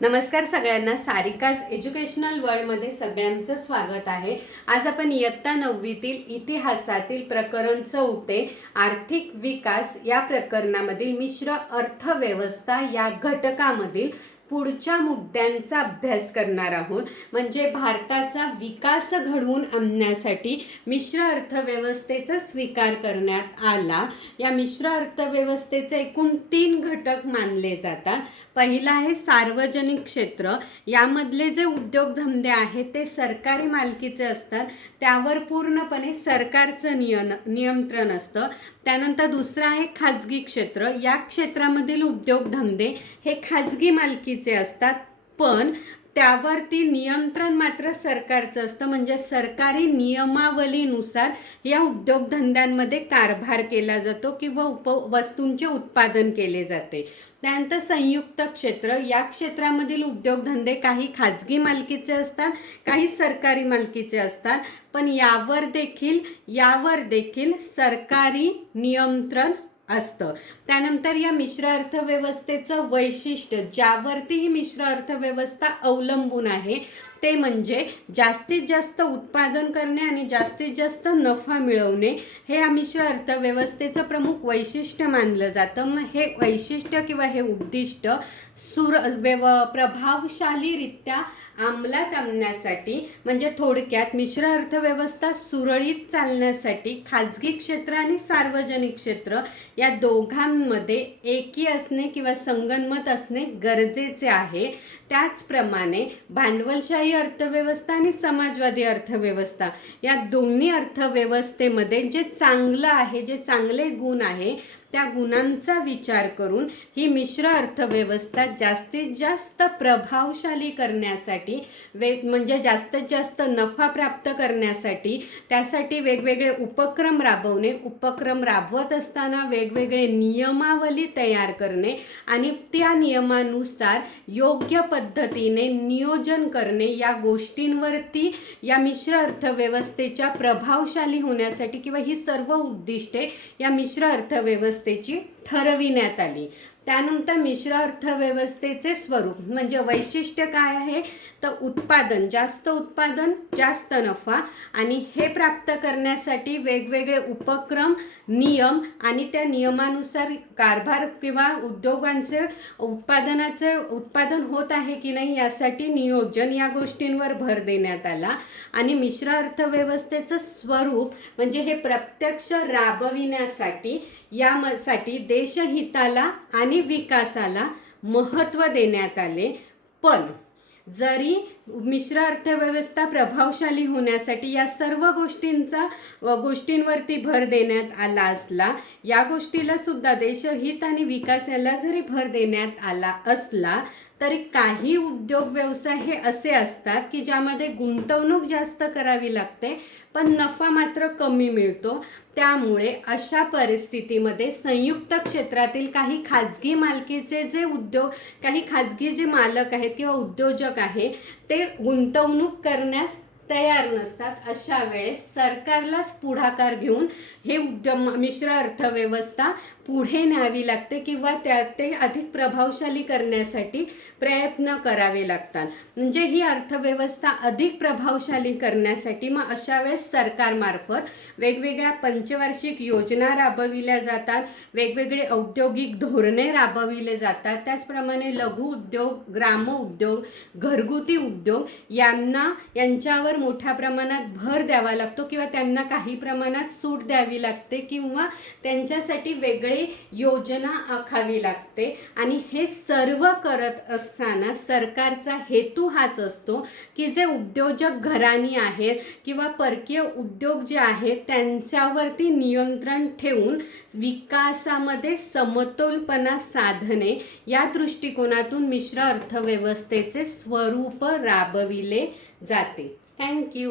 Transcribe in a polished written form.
नमस्कार सगळ्यांना, सारिकाज एज्युकेशनल वर्ल्डमध्ये सगळ्यांचं स्वागत आहे। आज आपण इयत्ता 9वीतील इतिहासातील प्रकरण 4 आर्थिक विकास या प्रकरणामधील मिश्र अर्थव्यवस्था या घटकामधील पुढच्या मुद्द्यांचा अभ्यास करणार आहोत। म्हणजे भारताचा विकास घडवून आणण्यासाठी मिश्र अर्थव्यवस्थेचा स्वीकार करण्यात आला। या मिश्र अर्थव्यवस्थेचे एकूण 3 घटक मानले जातात। पहिला आहे सार्वजनिक क्षेत्र। यामधले जे उद्योगधंदे आहेत ते सरकारी मालकीचे असतात, त्यावर पूर्णपणे सरकारचं नियंत्रण असतं। त्यानंतर दुसरं आहे खाजगी क्षेत्र। या क्षेत्रामधील उद्योगधंदे हे खाजगी मालकीचे असतात, पण त्यावरती नियंत्रण मात्र सरकारचं असतं। म्हणजे सरकारी नियमावलीनुसार या उद्योगधंद्यांमध्ये कारभार केला जातो किंवा वस्तूंचे उत्पादन केले जाते। त्यानंतर संयुक्त क्षेत्र। या क्षेत्रामधील उद्योगधंदे काही खाजगी मालकीचे असतात, काही सरकारी मालकीचे असतात, पण यावर देखील सरकारी नियंत्रण असतं। त्यानंतर या मिश्र अर्थव्यवस्थेचं वैशिष्ट्य, ज्यावरती ही मिश्र अर्थव्यवस्था अवलंबून आहे, ते म्हणजे जास्तीत जास्त उत्पादन करणे आणि जास्तीत जास्त नफा मिळवणे हे या मिश्र अर्थव्यवस्थेचं प्रमुख वैशिष्ट्य मानलं जातं। मग हे वैशिष्ट्य किंवा हे उद्दिष्ट प्रभावशालीरित्या अंमलात आणण्यासाठी, म्हणजे थोडक्यात मिश्र अर्थव्यवस्था सुरळीत चालण्यासाठी खाजगी क्षेत्र आणि सार्वजनिक क्षेत्र या दोघांमध्ये एकी असणे किंवा संगनमत असणे गरजेचे आहे। त्याचप्रमाणे भांडवलशाही अर्थव्यवस्था आणि समाजवादी अर्थव्यवस्था या दोन्ही अर्थव्यवस्थेमध्ये जे चांगलं आहे, जे चांगले गुण आहे, त्या गुणांचा विचार करून ही मिश्र अर्थव्यवस्था जास्तीत जास्त प्रभावशाली करण्यासाठी, म्हणजे जास्तीत जास्त नफा प्राप्त करण्यासाठी त्यासाठी वेगवेगळे उपक्रम राबवणे, उपक्रम राबवत असताना वेगवेगळे नियमावली तयार करणे आणि त्या नियमानुसार योग्य पद्धतीने नियोजन करणे, या गोष्टींवरती या मिश्र अर्थव्यवस्थेच्या प्रभावशाली होण्यासाठी किंवा ही सर्व उद्दिष्टे या मिश्र अर्थव्यवस्थेची ठरविण्यात आली। त्यानंतर मिश्र अर्थव्यवस्थेचे स्वरूप म्हणजे वैशिष्ट्य काय आहे, तर उत्पादन, जास्त नफा, आणि हे प्राप्त करण्यासाठी वेगवेगळे उपक्रम, नियम आणि त्या नियमानुसार कारभार किंवा उद्योगांचे उत्पादन होत आहे की नाही यासाठी नियोजन, या गोष्टींवर भर देण्यात आला। आणि मिश्र अर्थव्यवस्थेचं स्वरूप म्हणजे हे प्रत्यक्ष राबविण्यासाठी यासाठी देशहिताला आणि विकासाला महत्त्व देण्यात आले। पण जरी मिश्र अर्थव्यवस्था प्रभावशाली होण्यासाठी या सर्व गोष्टींवरती भर देण्यात आला असला, या गोष्टीला सुद्धा देशहित आणि विकासाला जरी भर देण्यात आला असला, तरी काही उद्योग व्यवसाय हे असे असतात की ज्यामध्ये गुंतवणूक जास्त करावी लागते पण नफा मात्र कमी मिळतो। त्यामुळे अशा परिस्थितीमध्ये संयुक्त क्षेत्रातील काही खाजगी मालकीचे जे काही खाजगी जे मालक आहेत किंवा उद्योजक आहेत, ते गुंतवणूक करण्यास तयार नसतात। अशा वेळेस सरकारलाच पुढाकार घेऊन हे मिश्र अर्थव्यवस्था पुढे न्यावी लागते किंवा ते अधिक प्रभावशाली करण्यासाठी प्रयत्न करावे लागतात। म्हणजे ही अर्थव्यवस्था अधिक प्रभावशाली करण्यासाठी मग अशा वेळेस सरकारमार्फत वेगवेगळ्या पंचवार्षिक योजना राबविल्या जातात, वेगवेगळे औद्योगिक धोरणे राबविले जातात। त्याचप्रमाणे लघु उद्योग, ग्राम उद्योग, घरगुती उद्योग यांच्यावर मोठ्या प्रमाणात भर द्यावा लागतो किंवा त्यांना काही प्रमाणात सूट द्यावी लागते किंवा त्यांच्यासाठी वेगळे योजना आखावी लागते। आणि हे सर्व करत असताना सरकारचा हेतू हाच असतो की जे उद्योजक घराणी आहेत किंवा परकीय उद्योग जे आहेत त्यांच्यावरती नियंत्रण ठेवून विकासामध्ये समतोलपणा साधणे, या दृष्टिकोनातून मिश्र अर्थव्यवस्थेचे स्वरूप राबविले जाते। थँक्यू।